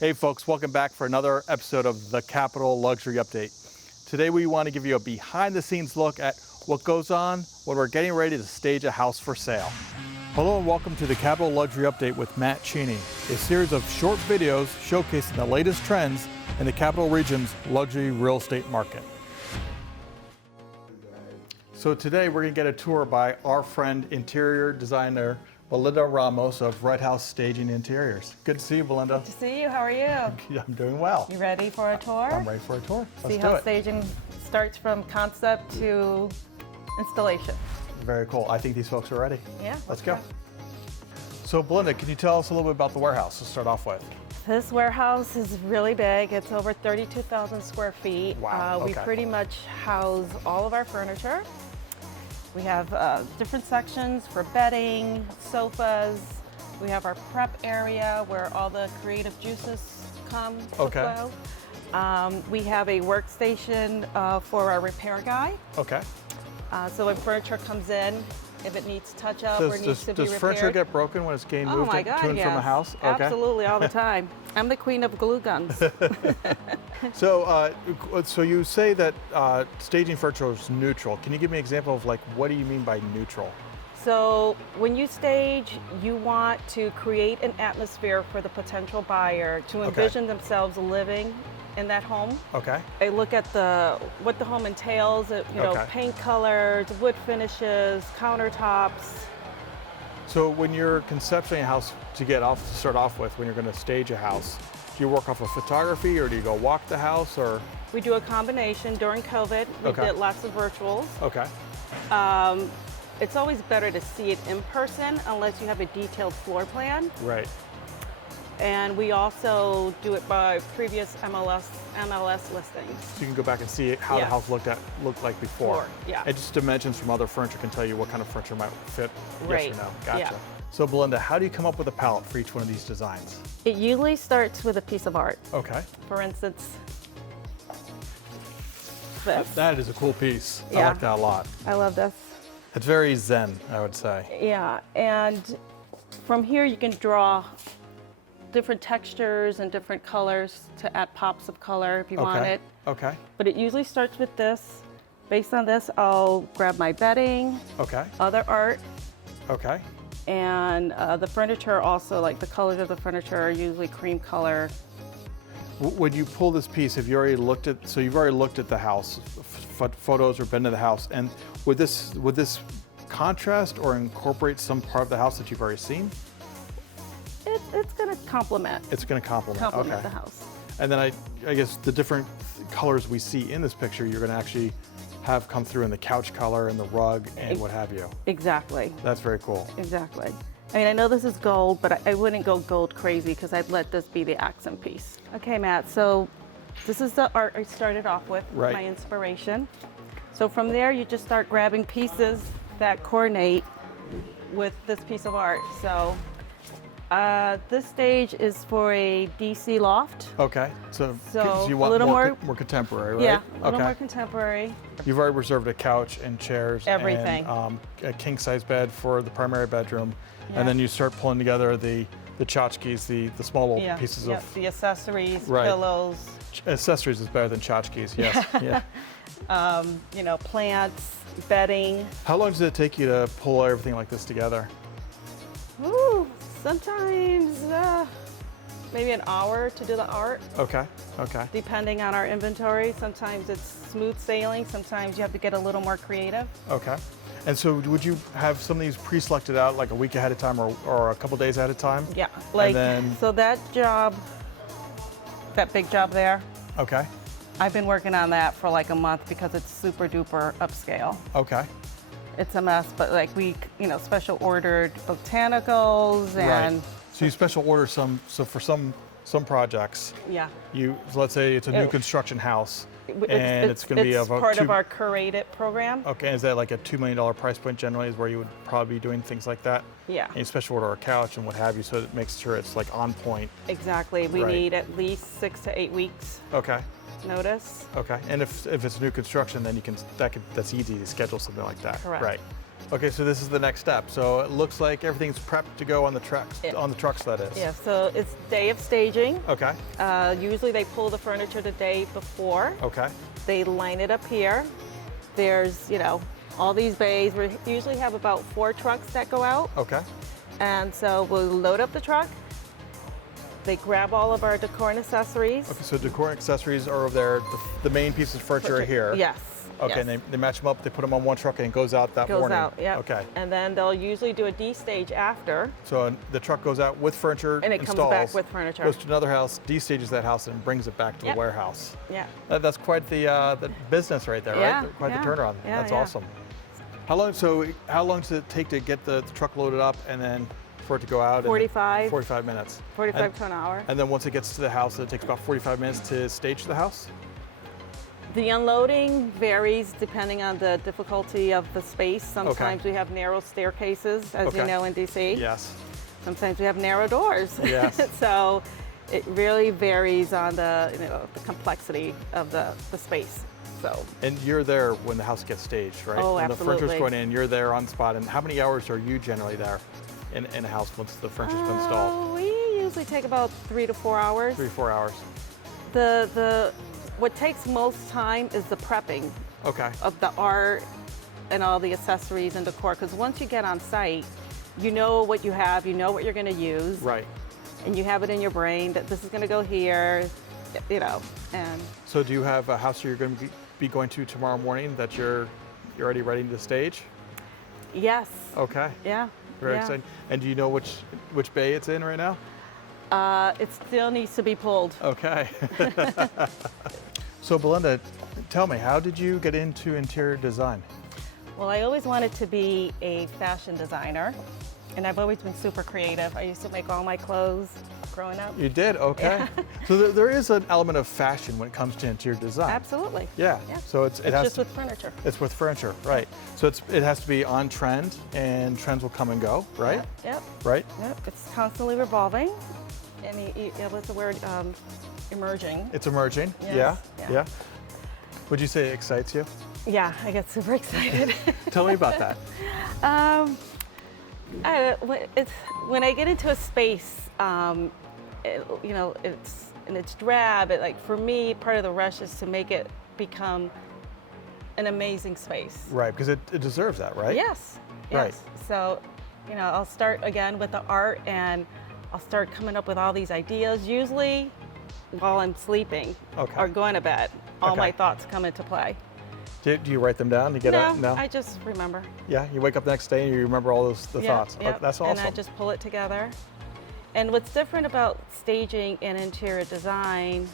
Hey folks, welcome back for another episode of the Capital Luxury Update. Today we want to give you a behind the scenes look at what goes on when we're getting ready to stage a house for sale. Hello and welcome to the Capital Luxury Update with Matt Cheney, a series of short videos showcasing the latest trends in the Capital Region's luxury real estate market. So today we're going to get a tour by our friend interior designer Belinda Ramos of Redhouse Staging Interiors. Good to see you, Belinda. Good to see you. How are you? I'm doing well. You ready for a tour? I'm ready for a tour. Let's see do how it. staging starts from concept to installation. Very cool. I think these folks are ready. Yeah. Let's go. So Belinda, can you tell us a little bit about the warehouse to start off with? This warehouse is really big. It's over 32,000 square feet. Wow. We pretty much house all of our furniture. We have different sections for bedding, sofas. We have our prep area where all the creative juices come to flow. We have a workstation for our repair guy. Okay. So when furniture comes in, if it needs touch up or needs to be repaired. Does furniture get broken when it's getting moved to and from the house? Okay. Absolutely, all the time. I'm the queen of glue guns. So you say that staging furniture is neutral. Can you give me an example of what do you mean by neutral? So when you stage, you want to create an atmosphere for the potential buyer to envision themselves living in that home. Okay. I look at what the home entails, paint colors, wood finishes, countertops. So when you're conceptualizing a house to start off with, when you're going to stage a house, do you work off of photography or do you go walk the house or? We do a combination. During COVID, we did lots of virtuals. Okay. It's always better to see it in person unless you have a detailed floor plan. Right. And we also do it by previous MLS listings. So you can go back and see how the house looked like before. Yeah. And just dimensions from other furniture can tell you what kind of furniture might fit. Right. Yes or no. Gotcha. Yeah. So Belinda, how do you come up with a palette for each one of these designs? It usually starts with a piece of art. Okay. For instance, this. That is a cool piece. Yeah. I like that a lot. I love this. It's very zen, I would say. Yeah, and from here you can draw different textures and different colors to add pops of color if you want it. Okay. But it usually starts with this. Based on this, I'll grab my bedding, other art, and the furniture also, like the colors of the furniture are usually cream color. When you pull this piece, you've already looked at the house, photos or been to the house, and would this contrast or incorporate some part of the house that you've already seen? It's going to complement. It's going to complement the house. And then I guess the different colors we see in this picture, you're going to actually have come through in the couch color and the rug and what have you. Exactly. That's very cool. Exactly. I mean, I know this is gold, but I wouldn't go gold crazy because I'd let this be the accent piece. Okay, Matt, so this is the art I started off with, my inspiration. So from there, you just start grabbing pieces that coordinate with this piece of art. So this stage is for a DC loft. Okay, so you a want little more contemporary, right? Yeah, a little more contemporary. You've already reserved a couch and chairs. Everything. And a king-size bed for the primary bedroom. Yeah. And then you start pulling together the tchotchkes, the small little pieces of... the accessories, pillows. Accessories is better than tchotchkes, yes. Yeah. Plants, bedding. How long does it take you to pull everything like this together? Ooh, sometimes maybe an hour to do the art. Okay. Depending on our inventory. Sometimes it's smooth sailing. Sometimes you have to get a little more creative. Okay. And so would you have some of these pre-selected out like a week ahead of time or a couple days ahead of time? Yeah. So that big job there. Okay. I've been working on that for like a month because it's super duper upscale. Okay. It's a mess, but we, special ordered botanicals and. Right. So you special order some for some projects. Yeah. Let's say it's a new construction house. And it's going to be part of our curated program. Okay, is that like a $2 million price point generally is where you would probably be doing things like that? Yeah. And you special order a couch and what have you, so it makes sure it's on point. Exactly. We need at least 6 to 8 weeks. Okay. Notice. Okay, and if it's new construction, then that's easy to schedule something like that. Correct. Right. Okay, so this is the next step. So it looks like everything's prepped to go on the trucks, that is. Yeah, so it's day of staging. Okay. Usually they pull the furniture the day before. Okay. They line it up here. There's, all these bays. We usually have about 4 trucks that go out. Okay. And so we'll load up the truck. They grab all of our decor and accessories. Okay, so decor and accessories are over there. The main pieces of furniture are here. Yes. Okay, yes. and they match them up, they put them on one truck and it goes out that morning. Goes out, yeah. Okay. And then they'll usually do a D-stage after. So the truck goes out with furniture, and it installs, comes back with furniture. Goes to another house, D-stages that house, and brings it back to the warehouse. Yeah. That's quite the business right there, right? Quite the turnaround. Yeah, That's awesome. How long does it take to get the truck loaded up and then for it to go out? 45. 45 minutes. 45 to an hour. And then once it gets to the house, it takes about 45 minutes to stage the house? The unloading varies depending on the difficulty of the space. Sometimes we have narrow staircases, as you know, in DC. Yes. Sometimes we have narrow doors. Yes. So it really varies on the complexity of the space. So. And you're there when the house gets staged, right? Oh, when absolutely. the furniture's going in, you're there on spot. And how many hours are you generally there in a house once the furniture's been installed? We usually take about 3 to 4 hours. 3 to 4 hours. What takes most time is the prepping of the art and all the accessories and decor. Because once you get on site, you know what you have, you know what you're going to use. Right. And you have it in your brain that this is going to go here, and. So do you have a house you're going to be going to tomorrow morning that you're already ready to stage? Yes. Okay. Yeah. Very exciting. And do you know which bay it's in right now? It still needs to be pulled. Okay. So Belinda, tell me, how did you get into interior design? Well, I always wanted to be a fashion designer, and I've always been super creative. I used to make all my clothes growing up. You did? Okay. Yeah. So there is an element of fashion when it comes to interior design. Absolutely. Yeah. So it has just with furniture. It's with furniture, right. So it has to be on trend, and trends will come and go, right? Yep. Right? Yep. It's constantly revolving. And what's the word? Emerging. It's emerging. Yes. Yeah. Would you say it excites you? Yeah, I get super excited. Tell me about that. When I get into a space, it's drab. For me, part of the rush is to make it become an amazing space. Right, because it deserves that, right? Yes. Right. So, I'll start again with the art, and I'll start coming up with all these ideas, usually while I'm sleeping or going to bed. All my thoughts come into play. Do you write them down to get out? No, I just remember. Yeah, you wake up the next day and you remember all the thoughts. Yep. Oh, that's awesome. And I just pull it together. And what's different about staging and interior design,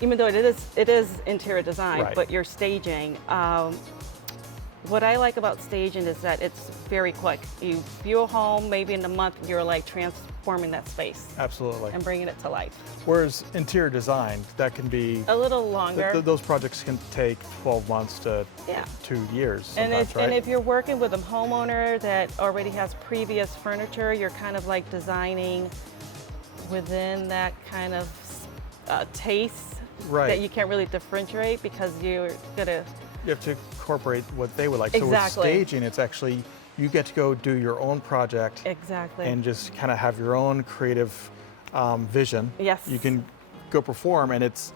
even though it is interior design, but you're staging, what I like about staging is that it's very quick. You view a home, maybe in a month, you're transforming that space. Absolutely. And bringing it to life. Whereas interior design, that can be a little longer. Those projects can take 12 months to 2 years. And if you're working with a homeowner that already has previous furniture, you're kind of designing within that kind of taste that you can't really differentiate because you're gonna. You have to incorporate what they would like. Exactly. So with staging, it's actually, you get to go do your own project. Exactly. And just kind of have your own creative vision. Yes. You can go perform, and it's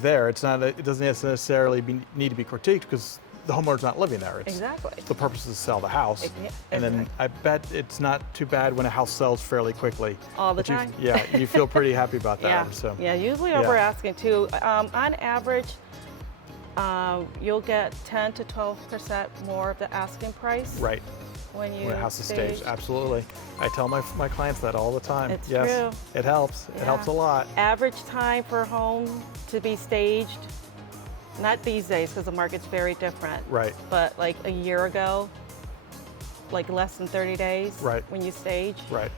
there. It's not. It doesn't necessarily need to be critiqued because the homeowner's not living there. Exactly. The purpose is to sell the house. And then I bet it's not too bad when a house sells fairly quickly. All the time. You feel pretty happy about that. Yeah. So. Yeah. Usually over asking too. On average. You'll get 10 to 12% more of the asking price. Right. When a house is staged. Absolutely. I tell my clients that all the time. It's yes, true. It helps. Yeah. It helps a lot. Average time for a home to be staged, not these days because the market's very different. Right. But a year ago, less than 30 days. Right. When you stage. Right.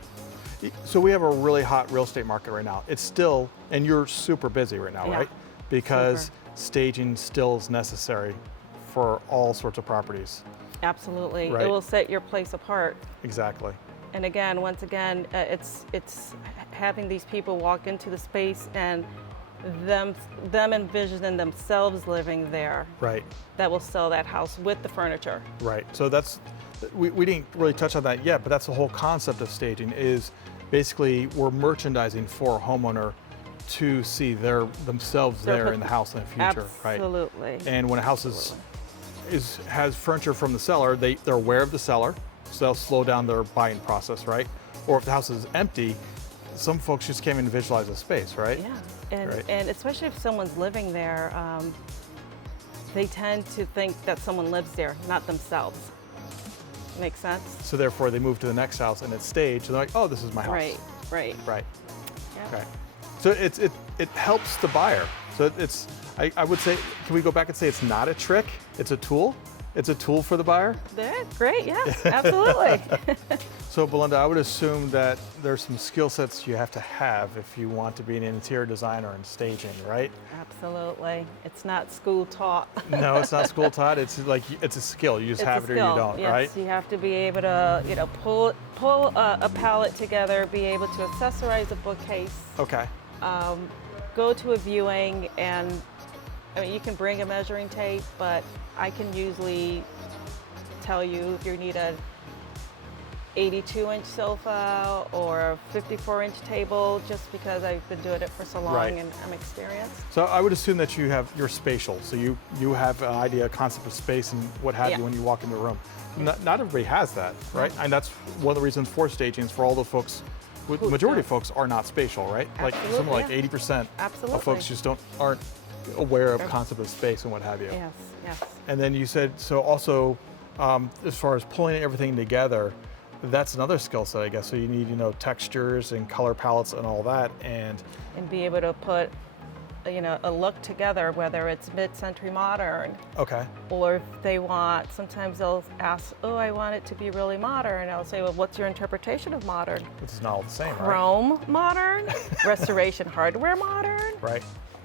So we have a really hot real estate market right now. It's still, and you're super busy right now, right? Because staging still is necessary for all sorts of properties. Absolutely. Right. It will set your place apart. Exactly. And again, once again, it's having these people walk into the space and them envisioning themselves living there. Right. That will sell that house with the furniture. Right. So that's, we didn't really touch on that yet, but that's the whole concept of staging is basically we're merchandising for a homeowner to see themselves there in the house in the future. Absolutely. Right. And when a house has furniture from the seller, they're aware of the seller, so they'll slow down their buying process, right? Or if the house is empty, some folks just can't even visualize the space, right? Yeah, and especially if someone's living there, they tend to think that someone lives there, not themselves. Makes sense? So therefore they move to the next house and it's staged, and they're like, oh, this is my house. Right. Yeah. Okay. So it helps the buyer. So I would say, can we go back and say it's not a trick, it's a tool? It's a tool for the buyer? Yeah, great, yes, absolutely. So Belinda, I would assume that there's some skill sets you have to have if you want to be an interior designer and staging, right? Absolutely. It's not school taught. No, it's not school taught. It's like, it's a skill. You just have it or you don't, yes, right? You have to be able to, pull a palette together, be able to accessorize a bookcase. Okay. Go to a viewing, and I mean, you can bring a measuring tape, but I can usually tell you if you need a 82-inch sofa or a 54-inch table, just because I've been doing it for so long and I'm experienced. So I would assume that you're spatial. So you have an idea, a concept of space and what have you when you walk into a room. Not everybody has that, right? And that's one of the reasons for staging is for all those folks. The majority of folks are not spatial, right? Like something like 80% of folks just aren't aware of concept of space and what have you. Yes. And then you said, so also, as far as pulling everything together, that's another skill set, I guess. So you need, textures and color palettes and all that, and be able to put, a look together, whether it's mid-century modern. Okay. Or if they want, sometimes they'll ask, oh, I want it to be really modern. And I'll say, well, what's your interpretation of modern? It's not all the same, right? Chrome modern, restoration hardware modern.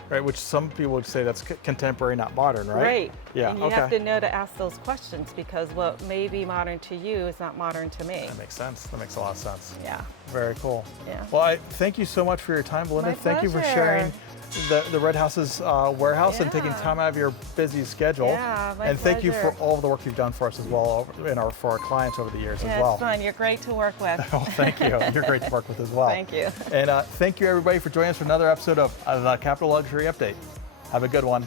Right, which some people would say that's contemporary, not modern, right? Right. Yeah. And you have to know to ask those questions, because what may be modern to you is not modern to me. That makes sense. That makes a lot of sense. Yeah. Very cool. Yeah. Well, I thank you so much for your time, Belinda. My Thank you for pleasure. sharing the Redhouse's warehouse and taking time out of your busy schedule. Yeah, my and thank you for pleasure. all the work you've done for us as well, for our clients over the years as well. It's fun. You're great to work with. Oh, thank you. You're great to work with as well. Thank you. And thank you, everybody, for joining us for another episode of the Capital Luxury Update. Have a good one.